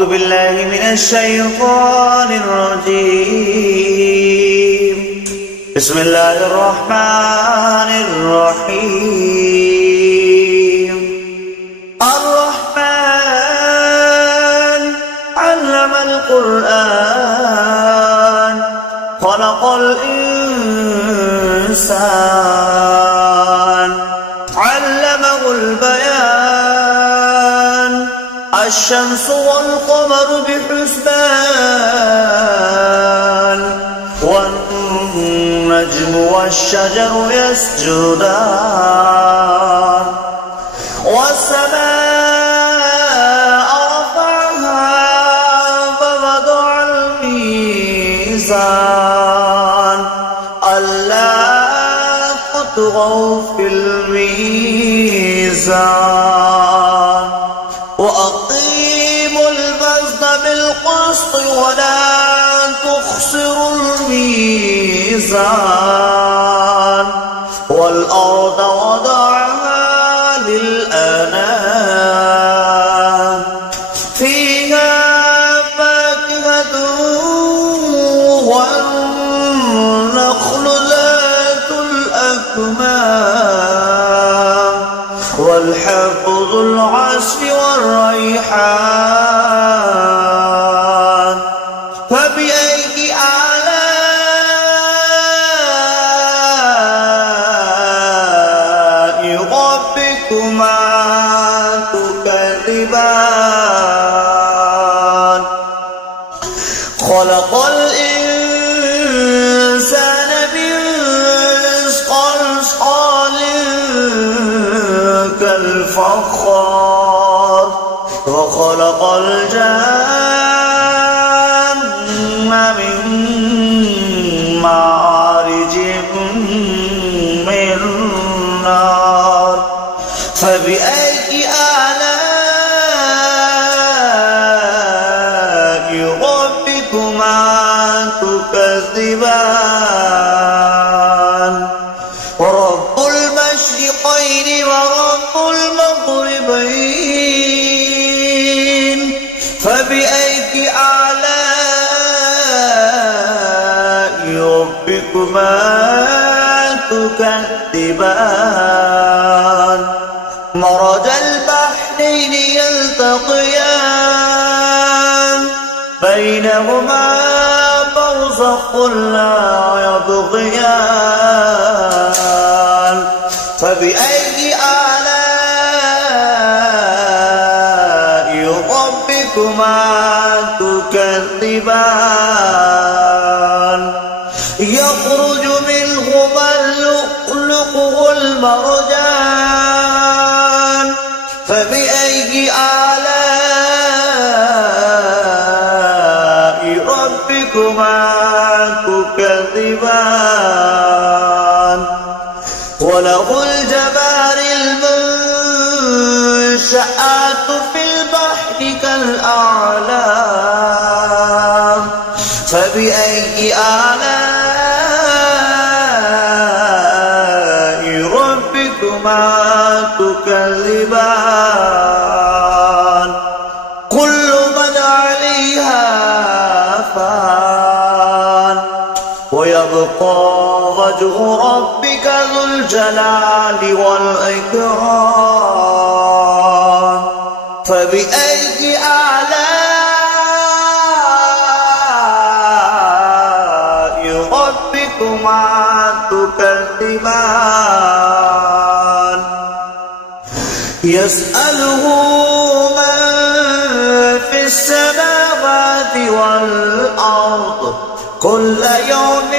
أعوذ بالله من الشيطان الرجيم. بسم الله الرحمن الرحيم. الرحمن علم القرآن خلق الإنسان علمه البيان الشمس والقمر بحسبان والنجم والشجر يسجدان والسماء رفعها ووضع الميزان ألا تطغوا في الميزان وأقيموا الوزن بالقسط ولا تخسروا الميزان والأرض وضعها للأنام فيها فاكهة والنخل ذات الأكمام والحب ذو العصف والريحان فبأي آلاء ربكما تكذبان خلق الإنسان من صلصال كالفخار وخلق الجن من مارج من نار فبأي آلاء ربكما تكذبان ورب المشرقين ورب المغربين فبأي آلاء ربكما تكذبان مرج البحرين يلتقيان بينهما برزخ لا يبغيان فبأي آلاء ربكما تكذبان يخرج منهما اللؤلؤ والمرجان فبأي آلاء ربكما تكذبان وله الجوار المنشآت في البحر كالأعلام فبأي آلاء ربكما تكذبان كل من عليها فان ويبقى وجه ربك ذو الجلال والإكرام فبأي آلاء ربكما تكذبان يسأله من في السماوات والأرض كل يوم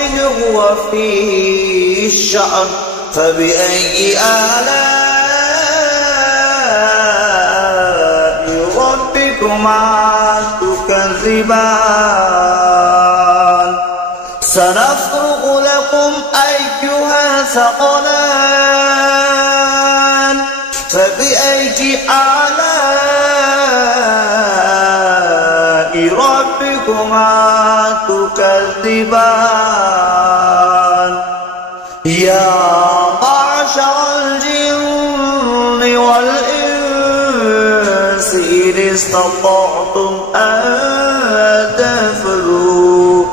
هو في شأن فبأي آلاء ربكما تكذبان سنفرغ لكم أيها الثقلان فبأي آلاء ربكما تكذبان يا معشر الجن والإنس إن استطعتم أن تنفذوا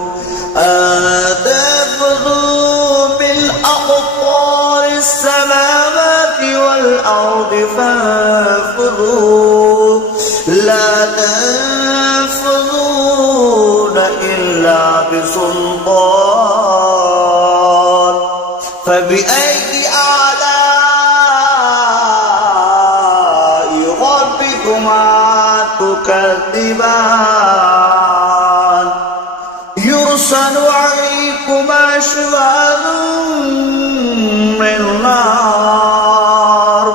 من أقطار السماوات والأرض فانفذوا لا تنفذون إلا بسلطان فبأي آلاء ربكما تكذبان يرسل عليكما شواظ من نار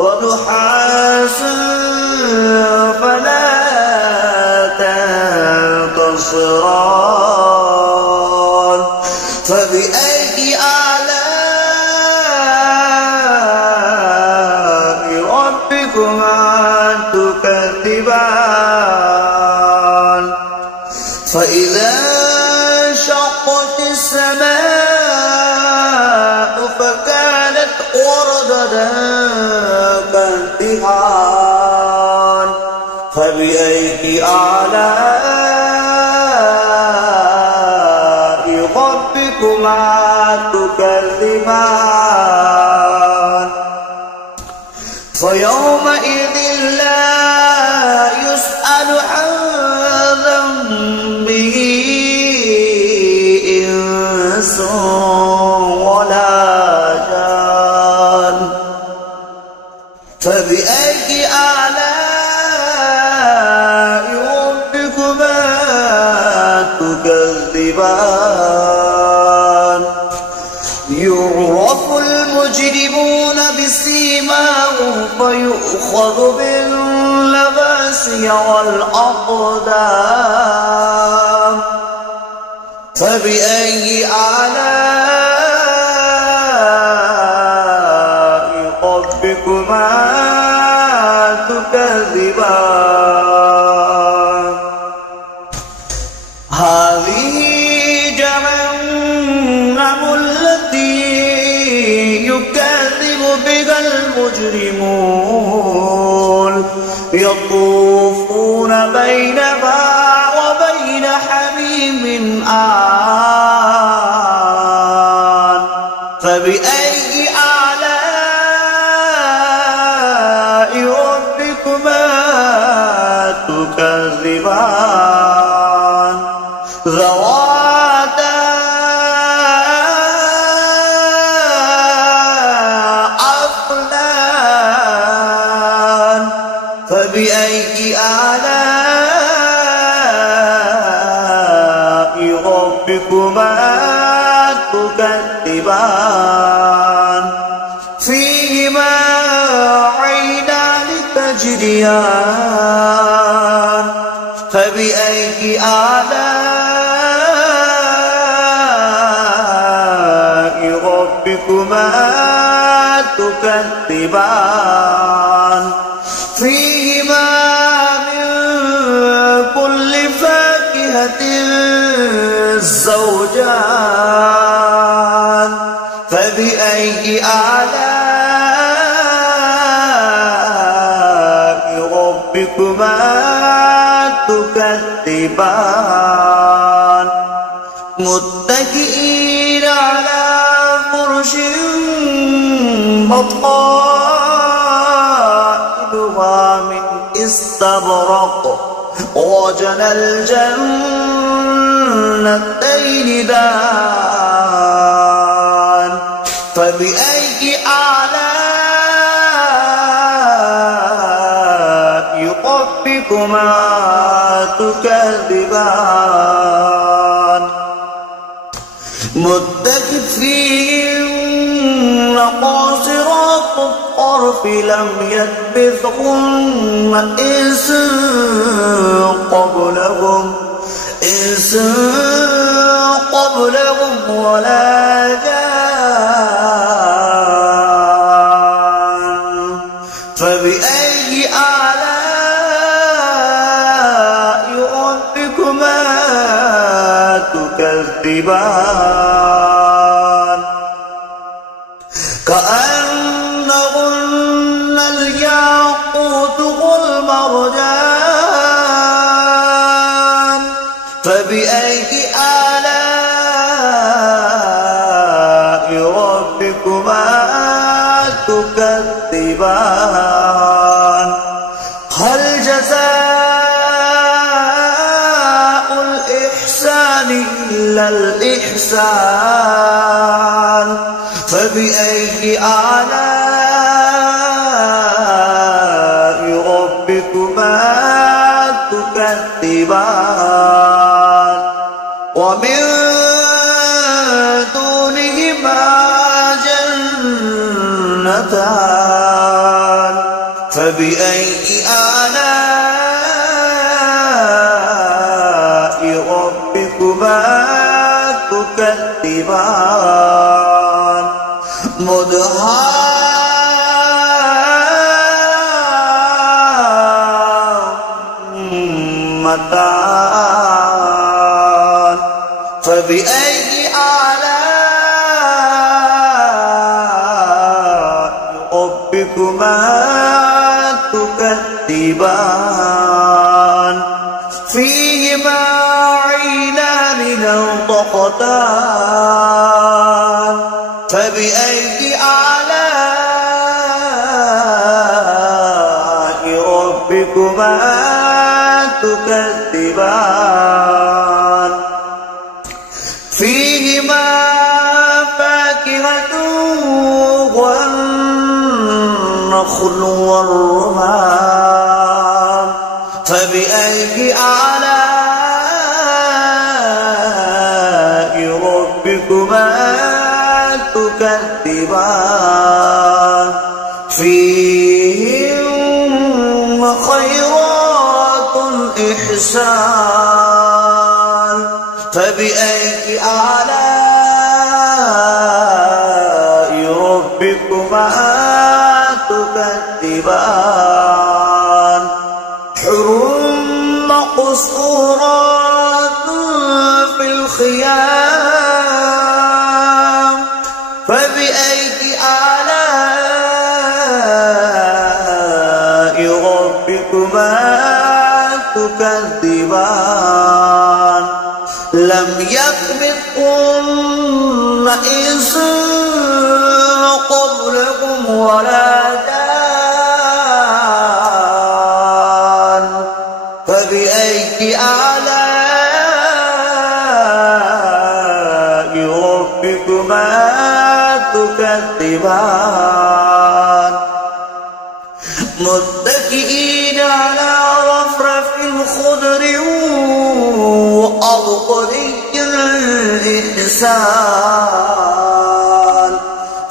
ونحاس فلا تنتصران فبأي آلاء ربكما تكذبان فإذا انشقت السماء فكانت وردة كالدهان فبأي آلاء ربكما تكذبان فيومئذ لا يسأل عن ذنبه إنس ولا جان فبأي آلاء ربكما تكذبان يعرف المجرمون بسيماهم فيؤخذ بالنواصي والأقدام فبأي آلاء ربكما تكذبان هذه جهنم التي يكذب بها المجرمون يطوفون بينها وبين حميم آن فبأي آلاء ربكما تكذبان ذواتا أفنان فبأي آلاء ربكما تكذبان فيهما عينان تجريان فبأي آلاء ربكما تكذبان فيهما من كل فاكهة زوجان فبأي آلاء ربكما تكذبان متكئين على فرش بطائنها من استبرق وجنى الجنتين دان فبأي آلاء ربكما تكذبان متكئين قاصرات الطرف لم يطمثهن إنس قبلهم ولا جان فبأي آلاء ربكما تكذبان كأنهن الياقوت والمرجان جزاء الإحسان إلا الإحسان فبأي آلاء ربكما تكذبان ومن دونهما جنتان فبأي آلاء ربكما تكذبان مدهامتان فبأي آلاء ربكما تكذبان فيهما عينان نضختان فبأي آلاء ربكما تكذبان فيهما فاكهة والنخل والرمان فبأي آلاء ربكما تكذبان فيهن خيرات إحسان فبأي آلاء ربكما تكذبان حور مقصورات في الخيام فبأي آلاء ربكما تكذبان لم يطمثهن إنس قبلكم ولا جان فبأي آلاء ربكما تكذبان متكئين على رفرف خضر وأبقري الإحسان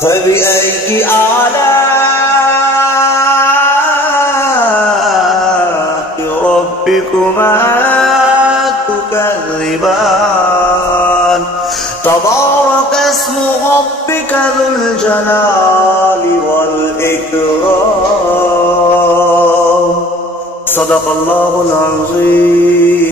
فبأي آلاء ربكما تكذبان تبارك اسم ربك ذو الجلال والإكرام صدق الله العظيم.